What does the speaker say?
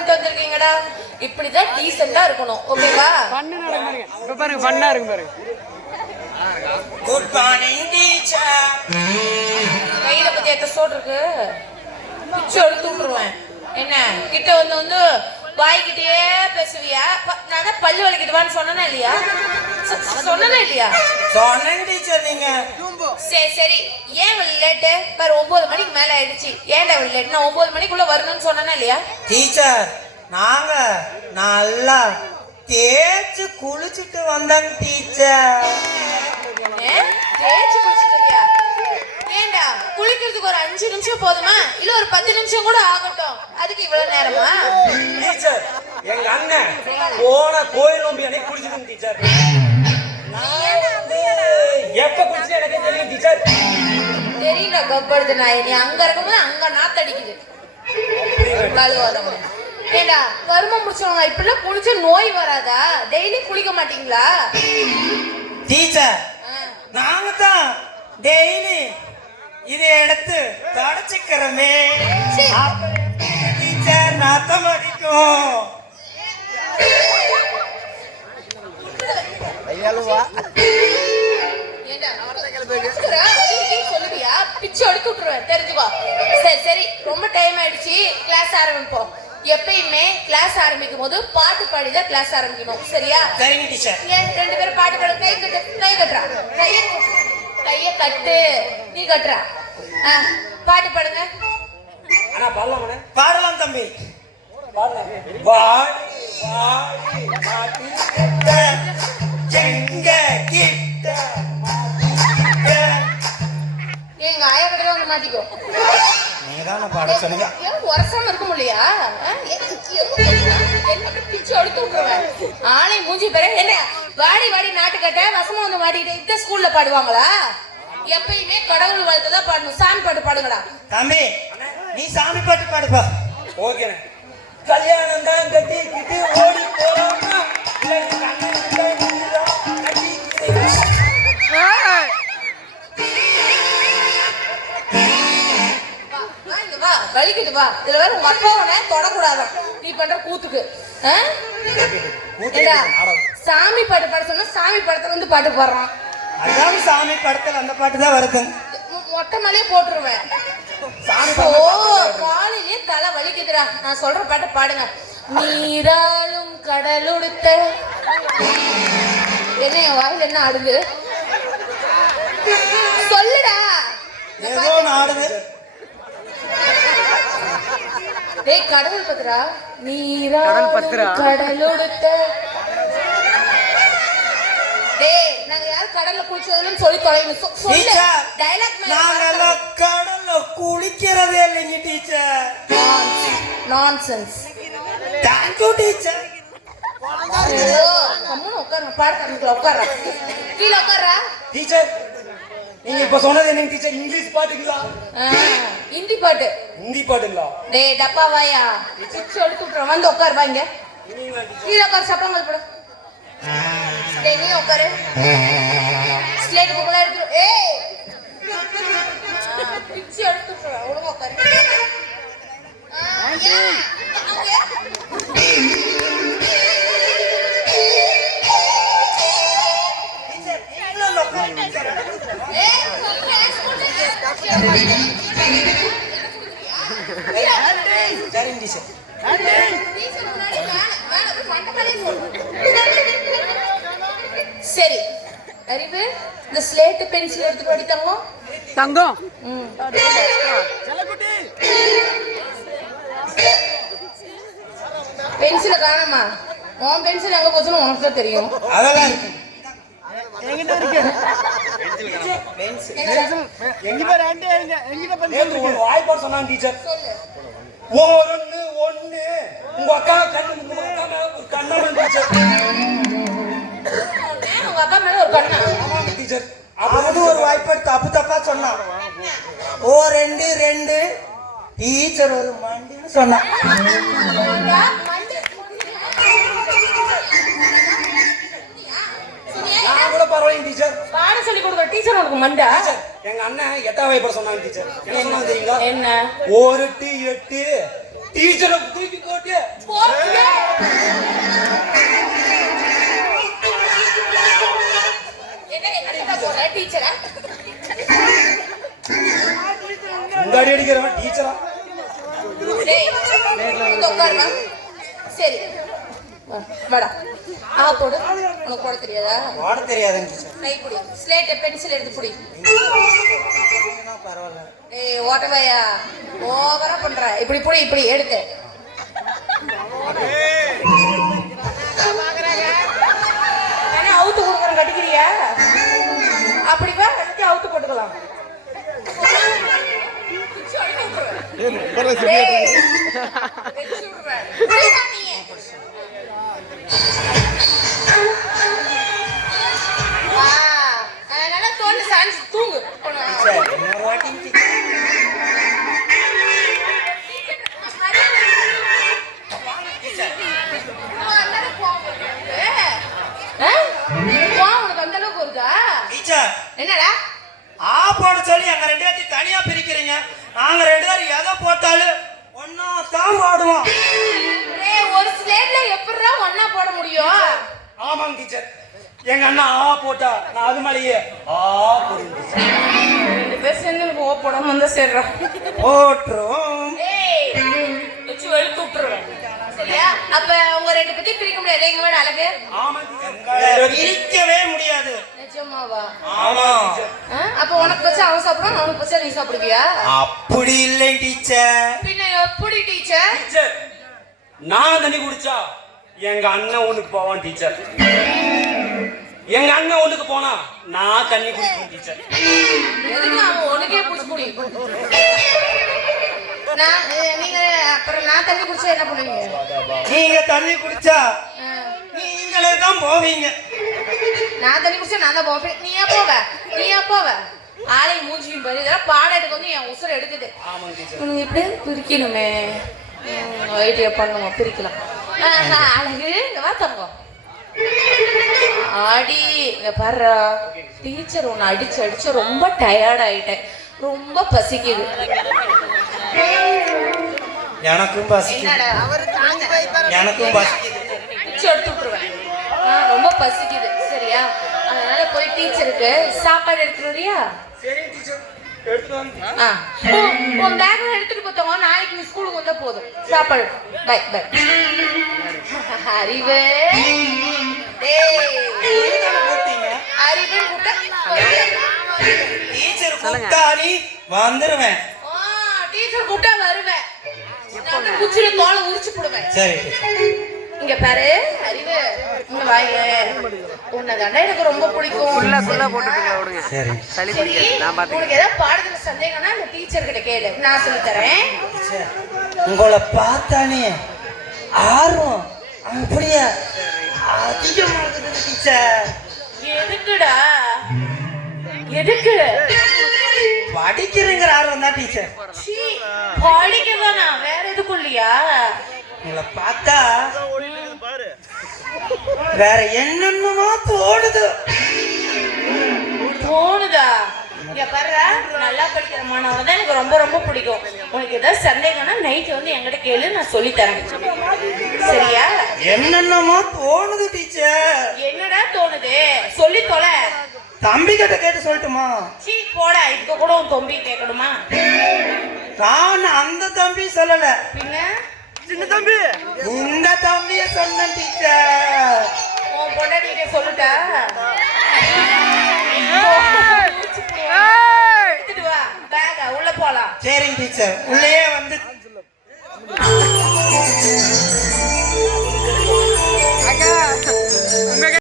பண்ணிட்டு வந்திருக்கீங்கடா. இப்படிதான் டீசெண்டா இருக்கணும். ஓகேவா? பாருங்க பண்ணா இருக்கு பாருங்க. Good morning teacher. கையில பத்தி எத்த சோடு இருக்கு, பிச்சு எடுத்து விட்டுருவேன். என்ன கிட்ட வந்து வாய்கிட்டே பேசுவியா? நான் தான் பல்லு வலிக்கிட்டுவான்னு சொன்னேன்னா இல்லையா? சொன்னனா இல்லையா? சொன்னேன் டீச்சர். நீங்க சரி சரி, ஏன் லேட்டு? பாரு 9 மணிக்கு மேல ஆயிடுச்சு. ஏன்டா லேட்? நான் 9 மணிக்குள்ள வரணும்னு சொன்னேனா இல்லையா? டீச்சர் நாங்க நல்லா தேய்ச்சு குளிச்சுட்டு வந்தாங்க டீச்சர். தேய்ச்சு குளிச்சுட்டியா? ஏண்டா குளிக்கிறதுக்கு ஒரு 5 நிமிஷம் போதுமா, இல்ல ஒரு 10 நிமிஷம் கூட ஆகட்டும்? அதுக்கு இவ்வளவு நேரமா? டீச்சர் எங்க அண்ணன் போன கோயில் நோம்பி அன்னைக்கு குளிச்சுட்டு டீச்சர். எப்ப குளிச்சு எனக்கு தெரியும் டீச்சர். தெரியல கப்படுது நாய். நீ அங்க இருக்கும்போது அங்க நாத்தடிக்குது கழுவாதவங்க. ஏண்டா கருமம் முடிச்சவங்க இப்படிலாம் குளிச்சு நோய் வராதா? டெய்லி குளிக்க மாட்டீங்களா டீச்சர்? நாங்க தான் டெய்லி இதை எடுத்து தொடச்சுக்கிறோமே. டீச்சர் நாத்தம் அடிக்கும். சொல்லுவியா? பிச்சு எடுத்து விட்டுருவேன், தெரிஞ்சுக்கோ. சரி சரி, ரொம்ப டைம் ஆயிடுச்சு, கிளாஸ் ஆரம்பிப்போம். எப்பயுமே கிளாஸ் ஆரம்பிக்கும் போது பாட்டு பாடிதான் கிளாஸ் ஆரம்பிக்கணும், சரியா? சரிங்க டீச்சர். ஏன் 2 பேரும் பாட்டு பாடு. கை கட்டு, கை கட்டுறா, கைய கட்டு. நீ கட்டுறா. பாட்டு பாடுங்க. ஆனா பாடலாமா? பாடலாம் தம்பி. எங்க ஆயா கிட்ட வந்து மாட்டிக்கோ. நீதான் பாட சொல்லுங்க. வருஷம் இருக்க முடியா? பிச்சு எடுத்து விட்டுருவேன். ஆளை மூஞ்சி பெற. என்ன வாடி வாடி நாட்டுக்கட்ட வசமா வந்து மாட்டிக்கிட்டு இந்த ஸ்கூல்ல பாடுவாங்களா? எப்பயுமே கடவுள் வாழ்த்துதான் பாடணும். சாமி பாட்டு பாடுங்களா? தம்பி நீ சாமி பாட்டு பாடுப்பா. ஓகே. கல்யாணம் தான் கட்டிக்கிட்டு ஓடி போறாமா? வலிக்கிட்டு வா. இதுல வேற உங்க அப்பாவை தொடக்கூடாதான் நீ பண்ற கூத்துக்கு. சாமி பாட்டு பாட சொன்னா சாமி படத்துல வந்து பாட்டு பாடுறான். அதான் சாமி படத்துல அந்த பாட்டு தான் வருது. மொட்டை மேலே போட்டுருவேன். காலையிலே தலை வலிக்குதுடா. நான் சொல்ற பாட்டு பாடுங்க. நீராளும் கடலுடுத்த. என்ன என் வாயில என்ன ஆடுது? சொல்லுடா. ஏதோ ஆடுது. டேய் கடவுள் பத்திரா. நீராளும் கடலுடுத்த. டேய் நாங்க யார் கடல்ல குளிச்சதுன்னு சொல்லி தொலைங்க. சொல்லு டயலாக். நாங்க கடல்ல குளிக்கிறதே இல்லைங்க teacher. Nonsense. Thank you teacher. கம்முன்னு உட்காருங்க. பாடுறதுல உட்கார்றா. கீழே உட்கார்றா. டீச்சர் நீங்க இப்ப சொன்னது என்ன டீச்சர்? இங்கிலீஷ் பாட்டுங்களா? ஹிந்தி பாட்டு. ஹிந்தி பாட்டுங்களா? டேய் டப்பா வாயா. பிச்சு எடுத்து விட்டுறேன். வந்து உட்காரு வாங்க. கீழே உட்காரு. சப்பங்கள் போடு. டேய் நீ உட்காரு. ஸ்லேட் புக்கெல்லாம் எடுத்து. ஏய் பிச்சு எடுத்து விட்டுறேன். ஒழுங்கா உட்காரு. சரி அறிவு, இந்த ஸ்லேட் பென்சில் எடுத்து படித்தாங்க. தங்கம் பென்சில காணமா? உன் பென்சில் எங்க போச்சுன்னு உனக்கு தான் தெரியும். அதெல்லாம் இருக்கு. வாய்ப்பாடு சொன்னாங்க டீச்சர். ஒன்னு உங்க அக்கா கண்ணு டீச்சர். உங்க அக்கா மேல ஒரு கண்ணா டீச்சர்? அது ஒரு வாய்ப்பாடு தப்பு தப்பா சொன்னான். ஓ 2 டீச்சர் ஒரு மண்டின்னு சொன்னான். நான் கூட பரவாயில்லை டீச்சர். பாடம் சொல்லி கொடுக்குற டீச்சர் உனக்கு மண்டா? எங்க அண்ணன் 8ஆம் வகுப்பு சொன்னாங்க டீச்சர். என்ன சொன்னாங்க தெரியுங்களா? என்ன? ஒரு 8 டீச்சரை தூக்கி போட்டு என்ன போற டீச்சரா? இந்த அடி அடிக்கிறவன் டீச்சரா? டேய் இங்க உட்காருடா. சரி வாடா. போடு. உனக்கு போட தெரியாதா? ஓட தெரியாதுங்க டீச்சர். கை புடி. ஸ்லேட் பென்சில் எடுத்து புடி. பரவாயில்ல. ஏய் ஓட்டவையா ஓவரா பண்ற. இப்படி புடி, இப்படி எடுத்து. என்ன அவுத்து கொடுக்குறேன் கட்டிக்கிறியா? அப்படி வா, கட்டி அவுத்து போட்டுக்கலாம். டேய், வெச்சு விடுறேன். புரியுதா நீ? நல்லா தோண்டு சாஞ்சு தூங்கு. டீச்சர் இன்னொரு வாட்டி டீச்சர். உனக்கு அந்த அளவுக்கு வருதா? டீச்சர் என்னடா ஆ போட சொல்லி எங்க ரெண்டு பேர்த்தையும் தனியா பிரிக்கிறீங்க. நாங்க ரெண்டு பேரும் எதை போட்டாலும் ஒன்னா தான் போடுவோம். ஒரு ஸ்லேட்ல எப்படிடா ஒன்னா போட முடியும்? ஆமாங்க டீச்சர். எங்க அண்ணா ஆ போட்டா நான் அது மேலேயே ஆ போடுவேன். ரெண்டு பேர் சேர்ந்து எனக்கு ஓ போடாம வந்தா சேர்றோம். போட்டுரும். வச்சு வெளுத்து விட்டுருவேன். சரியா? அப்ப உங்க ரெண்டு பத்தி பிரிக்க முடியாது. எங்க வேட அழகு பிரிக்கவே முடியாது. நிஜமாவா? ஆமா. அப்ப உனக்கு பச்சா அவன் சாப்பிடுவான், அவனுக்கு பச்சா நீ சாப்பிடுவியா? அப்படி இல்லை டீச்சர். பின்ன எப்படி டீச்சர்? டீச்சர் நான் தண்ணி குடிச்சா எங்க அண்ணன் ஒண்ணுக்கு போவான் டீச்சர். எங்க அண்ணன் ஒண்ணுக்கு போனா நான் தண்ணி குடிப்பேன் டீச்சர். எதுக்கு அவன் உனக்கே புடிச்சு குடி. நீங்க அப்புறம் நான் தண்ணி குடிச்சா என்ன பண்ணுவீங்க? நீங்க தண்ணி குடிச்சா நீங்களே தான் போவீங்க. நான் தண்ணி குடிச்சா நான் தான் போவேன். நீயா போவ? நீயா போவ? ஆளை மூஞ்சியும் பாரு. இதெல்லாம் பாடத்துக்கு வந்து என் உசுரை எடுக்குது. உனக்கு எப்படி பிரிக்கணுமே. ஐடியா பண்ணுவோம், பிரிக்கலாம். அழகு இங்க வா தங்கம். ஆடி இங்க பாரு. டீச்சர் உன்னை அடிச்சு அடிச்சு ரொம்ப டயர்ட் ஆயிட்டேன். ரொம்ப பசிக்குது. எனக்கும் பசிக்குது. என்னடா எனக்கும் பசிக்குது. பிச்சு எடுத்து விட்டுருவேன். ரொம்ப பசிக்குது. சரியா? அதனால போய் டீச்சருக்கு சாப்பாடு எடுத்துட்டு வரியா? சரி டீச்சர் எடுத்துட்டு வந்து. உன் பேக்ல எடுத்துட்டு போத்தவங்க நாளைக்கு நீ ஸ்கூலுக்கு வந்தா போதும். சாப்பாடு பை பை. அறிவு போட்டீங்க. அறிவு டீச்சர் கூப்பிட்டாரி வந்துருவேன். டீச்சர் கூப்பிட்டா வருவேன். நான் குச்சில தோலை உரிச்சு போடுவேன். சரி டீச்சர். இங்க பாரு அறிவு, இங்க வாயில உன்னதாண்டா எனக்கு ரொம்ப பிடிக்கும். ஃபுல்லா போட்டுட்டுங்க விடுங்க. சரி. சளி சரி, பிடிக்காது. நான் பாத்துக்கிறேன். உனக்கு ஏதாவது பாடத்துல சந்தேகம்னா அந்த டீச்சர் கிட்ட கேளு, நான் சொல்லி தரேன். டீச்சர் உங்களை பார்த்தானே ஆர்வம் அப்படியே அதிகமாகுது டீச்சர். எதுக்குடா? எதுக்கு? படிக்கிறங்கிற ஆர்வம் தான் டீச்சர். படிக்கதானா? வேற எதுக்கும் இல்லையா? உங்களை பார்த்தா வேற என்னென்னமோ தோணுது. தோணுதா? இங்க பாரு, நல்லா படிக்கிற மாணவன் தான் எனக்கு ரொம்ப ரொம்ப பிடிக்கும். உனக்கு ஏதாவது சந்தேகம்னா நைட்டு வந்து என்கிட்ட கேளு, நான் சொல்லி தரேன். சரியா? என்னென்னமோ தோணுது டீச்சர். என்னடா தோணுது? சொல்லி தொலை. தம்பி கிட்ட கேட்டு சொல்லட்டுமா? சீ போடா, இப்ப கூட உன் தம்பி கேட்கணுமா? நான் அந்த தம்பி சொல்லல, பின்ன சின்ன தம்பி இந்த தம்பிய சொன்ன டீச்சர். உன் பொண்டாட்டிகிட்ட சொல்லுட்டா? எடுத்துட்டு வா பேக, உள்ள போலாம். சரிங்க டீச்சர். உள்ளேயே வந்து